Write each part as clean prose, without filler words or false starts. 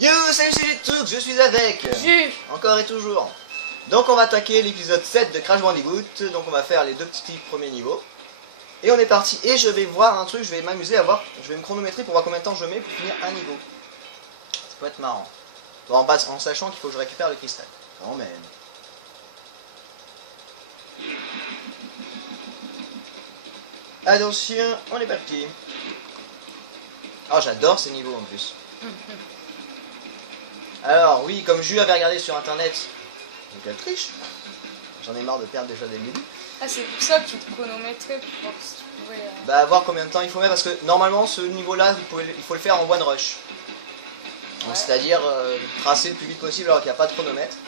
Yo, salut, c'est Touk, je suis avec Jus. encore et toujours. Donc on va attaquer l'épisode 7 de Crash Bandicoot. Donc on va faire les deux petits premiers niveaux. Et on est parti. Et je vais voir un truc, je vais m'amuser à voir. Je vais me chronométrer pour voir combien de temps je mets pour finir un niveau. Ça peut être marrant. Bon, en sachant qu'il faut que je récupère le cristal. Quand même. Attention, on est parti. Oh, j'adore ces niveaux en plus. Alors oui, comme Jules avait regardé sur internet, donc elle triche. J'en ai marre de perdre déjà dès le début. Ah, c'est pour ça que tu te chronométrais pour voir si tu pouvais. Bah voir combien de temps il faut mettre, parce que normalement ce niveau là il faut le faire en one rush. Ouais. C'est-à-dire tracer le plus vite possible alors qu'il n'y a pas de chronomètre.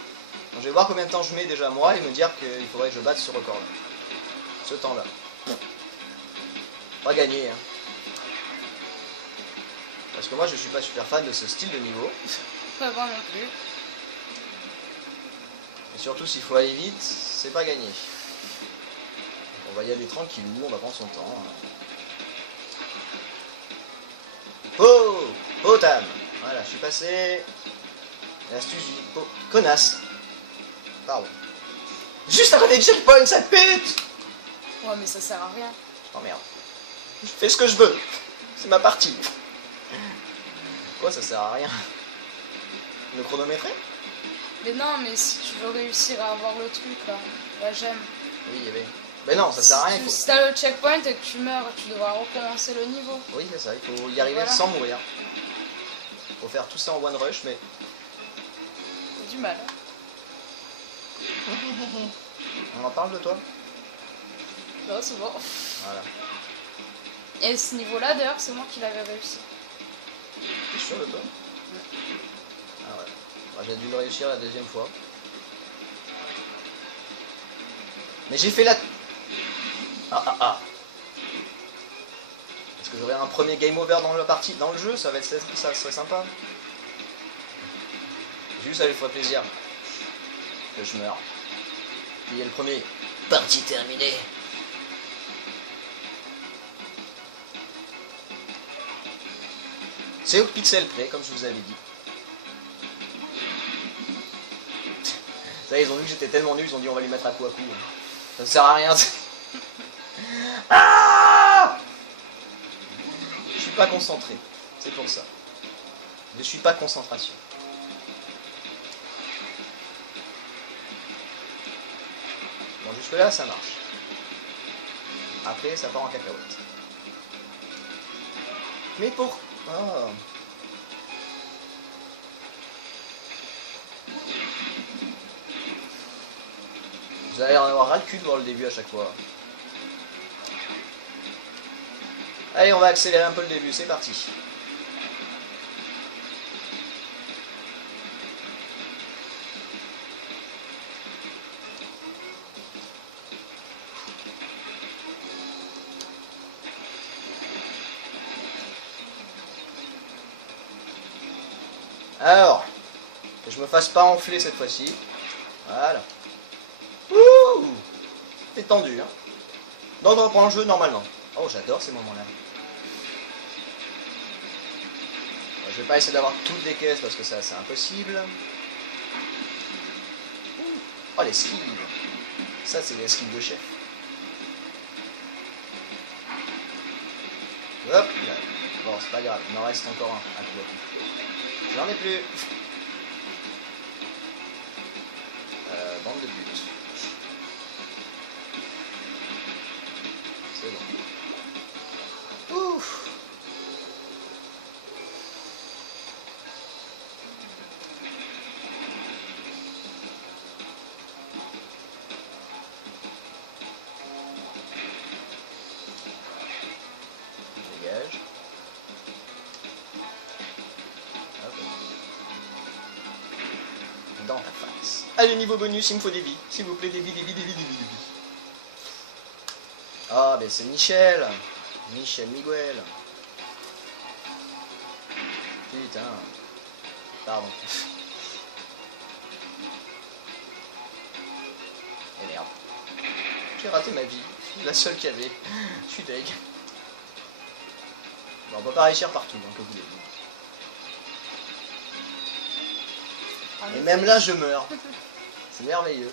Donc je vais voir combien de temps je mets déjà moi et me dire qu'il faudrait que je batte ce record là. Ce temps là. Pas gagner hein. Parce que moi je suis pas super fan de ce style de niveau. Pas moi non plus. Et surtout s'il faut aller vite, c'est pas gagné. On va y aller tranquillou, on va prendre son temps. Potam. Voilà, je suis passé. L'astuce du connasse. Pardon. Juste à côté du checkpoint, ça pète. Ouais, mais ça sert à rien. Oh merde. Je fais ce que je veux. C'est ma partie. Quoi, ça sert à rien? Le chronométrer? Mais non, mais si tu veux réussir à avoir le truc là, la gemme. Oui, il y avait. Mais non, ça sert à rien. Si t'as le checkpoint et que tu meurs, tu devras recommencer le niveau. Oui, c'est ça, il faut y arriver Voilà. sans mourir. Faut faire tout ça en one rush, mais. C'est du mal. On en parle de toi? Non, c'est bon. Voilà. Et ce niveau-là, d'ailleurs, c'est moi qui l'avais réussi. T'es sûr de toi? Ah ouais. Bah, j'ai dû le réussir la deuxième fois. Mais j'ai fait la... Ah. Est-ce que j'aurai un premier game over dans la partie, dans le jeu? Ça serait sympa. Juste, ça lui ferait plaisir. Que je meurs. Puis il y a le premier. Partie terminée. C'est au pixel près, comme je vous avais dit. Ça, ils ont vu que j'étais tellement nul, ils ont dit on va lui mettre à coup à coup. Ça ne sert à rien. Ah, je suis pas concentré, c'est pour ça. Je suis pas concentration. Bon, jusque là ça marche. Après ça part en cacahuète. Mais pour... Oh. Vous allez en avoir ras le cul de voir le début à chaque fois. Allez, on va accélérer un peu le début, c'est parti. Alors, que je me fasse pas enfler cette fois-ci. Voilà. Ouh, c'est tendu, hein. Donc on reprend le jeu normalement. Oh, j'adore ces moments-là. Je vais pas essayer d'avoir toutes les caisses parce que ça c'est impossible. Oh, les skills. Ça, c'est les skills de chef. Hop là. Bon, c'est pas grave, il m'en reste encore un coup à coup. J'en ai plus. Bande de buts. C'est bon. Ouf. Dégage. Hop. Dans ta face. Allez, niveau bonus, il me faut des vies. S'il vous plaît, des vies. Ah, ben c'est Michel. Michel Miguel. Putain. Pardon. Et merde. J'ai raté ma vie. La seule qu'il y avait. Je suis deg. Bon, on peut pas réussir partout, hein, comme vous l'avez dit. En Et effet. même là, je meurs. C'est merveilleux.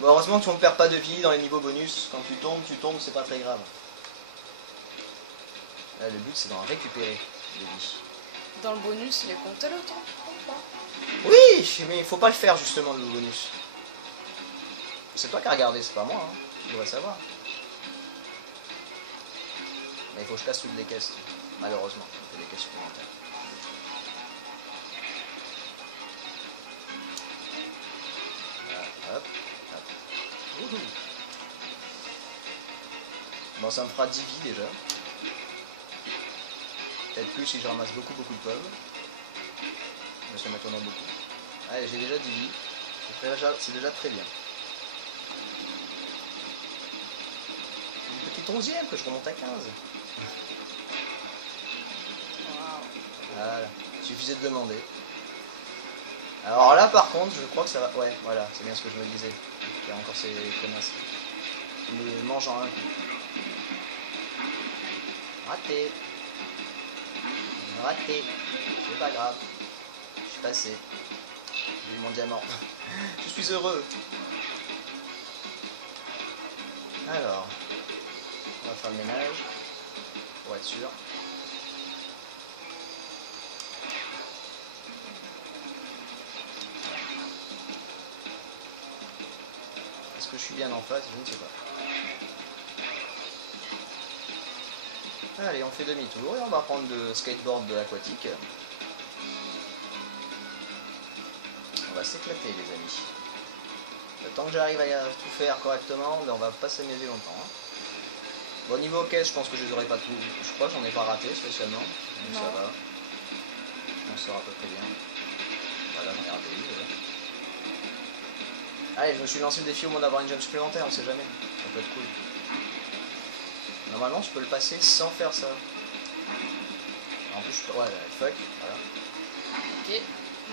Bon, heureusement que tu ne perds pas de vie dans les niveaux bonus. Quand tu tombes, c'est pas très grave. Là, le but, c'est d'en récupérer des vies. Dans le bonus, il est compté le temps ou pas? Oui, mais il faut pas le faire justement, le bonus. C'est toi qui as regardé, c'est pas moi. Hein. Tu devrais savoir. Mais il faut que je casse toutes les caisses. Malheureusement, il fait des caisses supplémentaires. Voilà, hop, hop. Wouhou. Bon, ça me fera 10 vies déjà. Peut-être plus si je ramasse beaucoup de pommes. Mais ça m'étonne beaucoup. Allez, j'ai déjà 10 vies. C'est déjà très bien. Une petite 11e que je remonte à 15. Voilà, suffisait de demander. Alors là par contre, je crois que ça va... Ouais, voilà, c'est bien ce que je me disais. Il y a encore ces connasses. Ils me mangent en un coup. Raté. Raté. C'est pas grave. Je suis passé. J'ai eu mon diamant. Je suis heureux. Alors, on va faire le ménage. Pour être sûr. Est-ce que je suis bien en face? Je ne sais pas. Allez, on fait demi-tour et on va prendre le skateboard de l'aquatique. On va s'éclater les amis. Le temps que j'arrive à tout faire correctement, ben on va pas s'amuser longtemps. Hein. Bon, niveau caisse, je pense que je les aurais pas tout. Je crois que j'en ai pas raté spécialement. Donc ça va. On sort à peu près bien. Voilà, j'en ai raté une déjà. Allez, je me suis lancé le défi au moins d'avoir une jump supplémentaire, on sait jamais. Ça peut être cool. Normalement, je peux le passer sans faire ça. En plus, je peux... Ouais, fuck, voilà. Ok,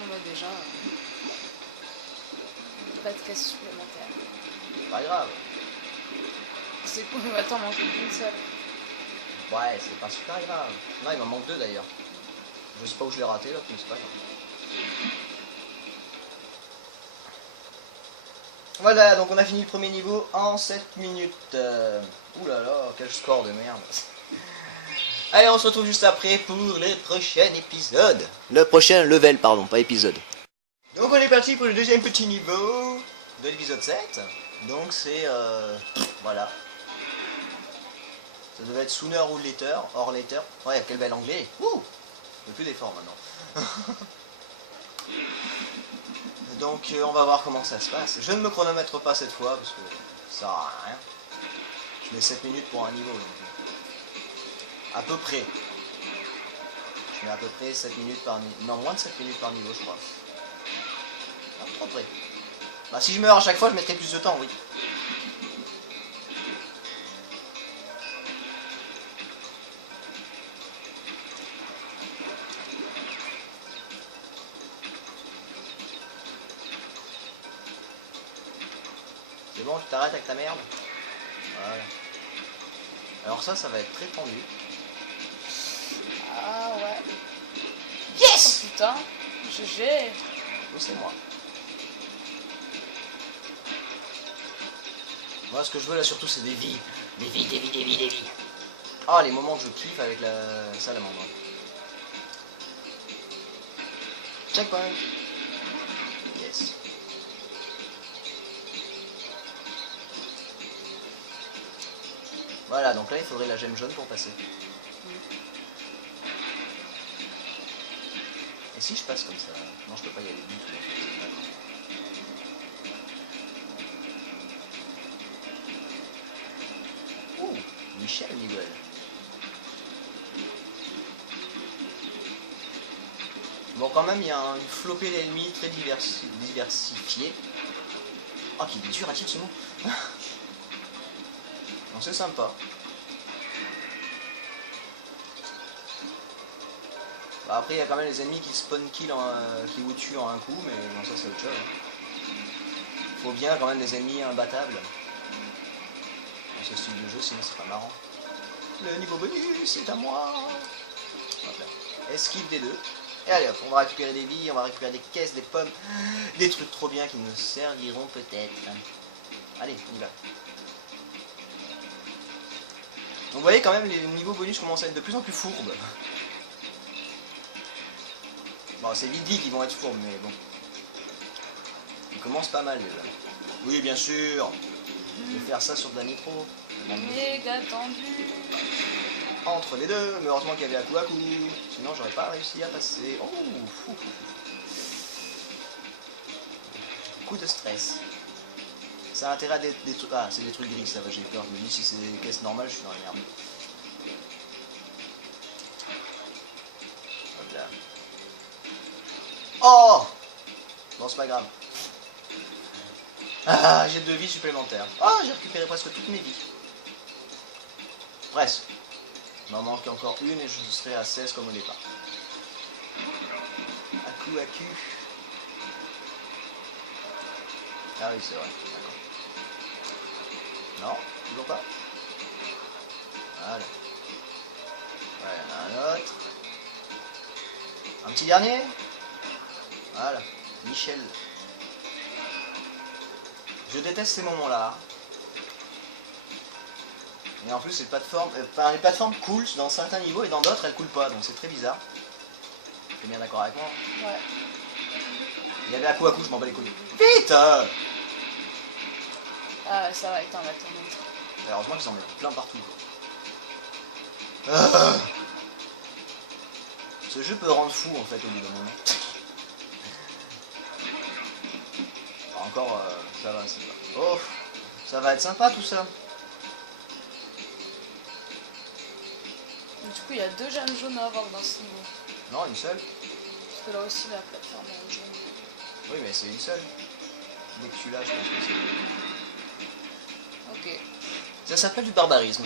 on va déjà. Pas de caisse supplémentaire. Pas grave. C'est cool, mais attends, mange une seule. Ouais, c'est pas super grave. Non, il m'en manque 2 d'ailleurs. Je sais pas où je l'ai raté là, mais c'est pas grave. Voilà, donc on a fini le premier niveau en 7 minutes. Ouh là là, quel score de merde. Allez, on se retrouve juste après pour le prochain épisode. Le prochain level, pardon, pas épisode. Donc on est parti pour le deuxième petit niveau de l'épisode 7. Donc c'est... voilà. Ça devait être sooner ou later, or later. Ouais, quel bel anglais. Ouh, je fais plus d'efforts maintenant. Donc on va voir comment ça se passe. Je ne me chronomètre pas cette fois parce que ça sert à rien. Je mets 7 minutes pour un niveau. Donc, à peu près. Je mets à peu près 7 minutes par niveau. Non, moins de 7 minutes par niveau, je crois. À peu près. Bah si je meurs à chaque fois, je mettrai plus de temps, oui. C'est bon, tu t'arrêtes avec ta merde. Voilà. Alors ça va être très tendu. Ah ouais. Yes! Oh putain, GG. Oui, c'est moi. Moi, ce que je veux là surtout, c'est des vies. Des vies, des vies, des vies, des vies. Ah, les moments que je kiffe avec la salamandre. Checkpoint. Yes. Voilà, donc là, il faudrait la gemme jaune pour passer. Et si je passe comme ça? Non, je peux pas y aller du tout. Ouh, Michel Miguel. Bon, quand même, il y a une flopée d'ennemis très diversifiés. Oh, qu'il est dur à dire ce mot. Non, c'est sympa. Bah, après, il y a quand même les ennemis qui spawn kill, qui vous tuent en un coup, mais bon, ça c'est autre chose. Faut bien quand même des ennemis imbattables. Dans ce style de jeu, sinon c'est pas marrant. Le niveau bonus, c'est à moi. Voilà. Esquive des deux. Et allez hop, on va récupérer des billes, on va récupérer des caisses, des pommes, des trucs trop bien qui nous serviront peut-être. Allez, on y va. Donc vous voyez quand même, les niveaux bonus commencent à être de plus en plus fourbes. Bon, c'est vite dit qu'ils vont être fourbes, mais bon. Ils commencent pas mal déjà. Oui, bien sûr. Je vais faire ça sur de la nitro. Méga tendu. Entre les deux, mais heureusement qu'il y avait à coup, sinon j'aurais pas réussi à passer. Oh, fou. Coup de stress. Ça a intérêt à des trucs. Ah, c'est des trucs gris, ça va, j'ai peur. Je me dis si c'est des caisses normales, je suis dans la merde. Hop là. Oh! Bon, c'est pas grave. Ah, j'ai 2 vies supplémentaires. Ah, j'ai récupéré presque toutes mes vies. Presque. Il m'en manque encore une et je serai à 16 comme au départ. À coup. Ah oui, c'est vrai. D'accord. Non, toujours pas. Voilà. Ouais, il y en a un autre. Un petit dernier. Voilà. Michel. Je déteste ces moments-là. Et en plus, les plateformes coulent dans certains niveaux et dans d'autres, elles coulent pas. Donc c'est très bizarre. T'es bien d'accord avec moi? Ouais. Il y avait à coup, je m'en bats les couilles. Vite! Ah, ça va, attends, attends. Heureusement qu'ils en mettent plein partout. Ah, ce jeu peut rendre fou en fait au bout d'un moment. Encore, ça va. Oh, ça va être sympa tout ça. Du coup, il y a 2 gemmes jaunes à avoir dans ce niveau. Non, une seule. Parce que là aussi, la plateforme est jaune. Oui, mais c'est une seule. Dès que tu l'as, je pense que c'est. Ok. Ça s'appelle du barbarisme.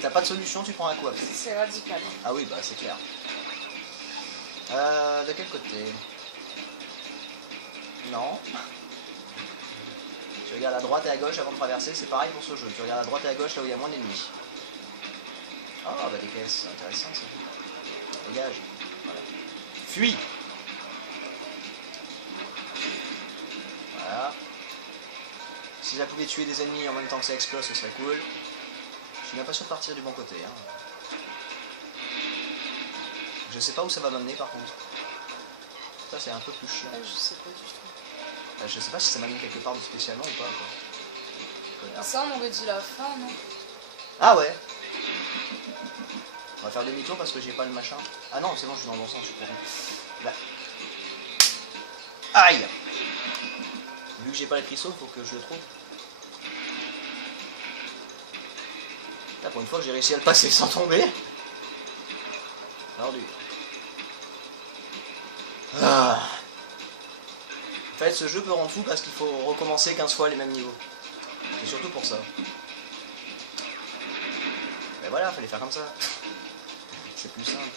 T'as pas de solution, tu prends un coup après. C'est radical. Ah oui, bah c'est clair. De quel côté? Non. Tu regardes à droite et à gauche avant de traverser, c'est pareil pour ce jeu. Tu regardes à droite et à gauche là où il y a moins d'ennemis. Ah bah des caisses, c'est intéressant ça. Dégage. Voilà. Fuis. Voilà. Si ça pouvait tuer des ennemis en même temps que ça explose, ce serait cool. Je suis même pas sûr de partir du bon côté. Hein. Je sais pas où ça va m'amener par contre. Ça c'est un peu plus chiant. Je sais pas du tout. Je sais pas si ça m'amène quelque part de spécialement ou pas quoi. Ça on aurait dit la fin, non? Ah ouais. On va faire demi-tour parce que j'ai pas le machin. Ah non, c'est bon, je suis dans le bon sens, je suis con. Là. Aïe. Vu que j'ai pas le cristaux, faut que je le trouve. Là, pour une fois, j'ai réussi à le passer sans tomber. Perdu. Ah. En fait, ce jeu peut rendre fou parce qu'il faut recommencer 15 fois les mêmes niveaux. C'est surtout pour ça. Mais voilà, fallait faire comme ça. C'est plus simple.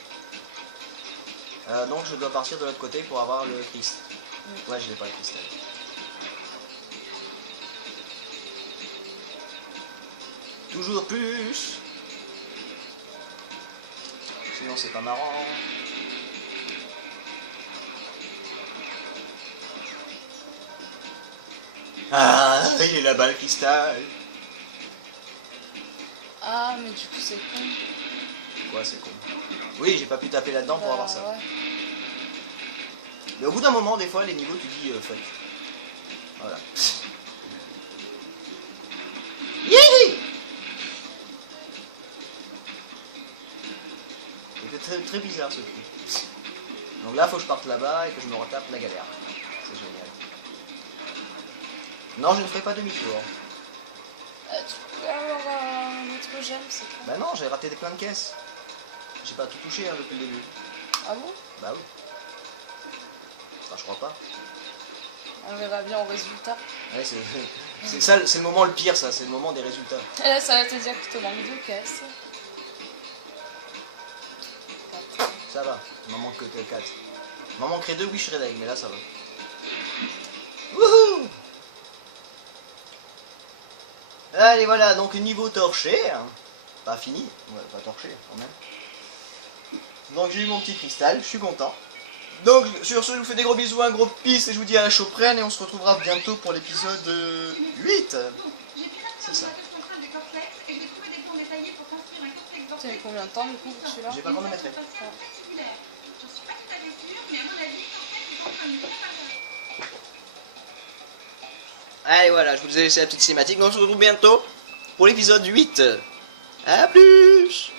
Donc je dois partir de l'autre côté pour avoir le Christ. Ouais, je n'ai pas le cristal. Toujours plus. Sinon c'est pas marrant. Ah, il est là-bas le cristal. Ah, mais du coup c'est con. Quoi, c'est con? Oui, j'ai pas pu taper là-dedans pour avoir ça. Ouais. Mais au bout d'un moment, des fois, les niveaux, tu dis fuck. Voilà. Yéhi! C'était très, très bizarre ce cri. Donc là, faut que je parte là-bas et que je me retape la galère. C'est génial. Non, je ne ferai pas demi-tour. Tu peux avoir un autre gemme, c'est quoi? Bah non, j'ai raté plein de caisses. J'ai pas tout touché hein, depuis le début. Ah bon? Bah oui. Enfin, je crois pas. On verra bien au résultat. Ouais, c'est ça, c'est le moment le pire, ça. C'est le moment des résultats. Et là, ça va te dire qu'il te manque 2 caisses. 4. Ça va, il m'en manque que 4. Il m'en manquerait 2 wish redeg, mais là ça va. Wouhou! Allez voilà, donc niveau torché. Hein. Pas fini, ouais, pas torché quand même. Donc j'ai eu mon petit cristal, je suis content. Donc sur ce, je vous fais des gros bisous, un gros peace et je vous dis à la choprenne et on se retrouvera bientôt pour l'épisode 8. C'est ça. Ça fait combien de temps du coup celui-là? J'ai pas chronométré. Allez voilà, je vous ai laissé la petite cinématique, donc on se retrouve bientôt pour l'épisode 8. A plus.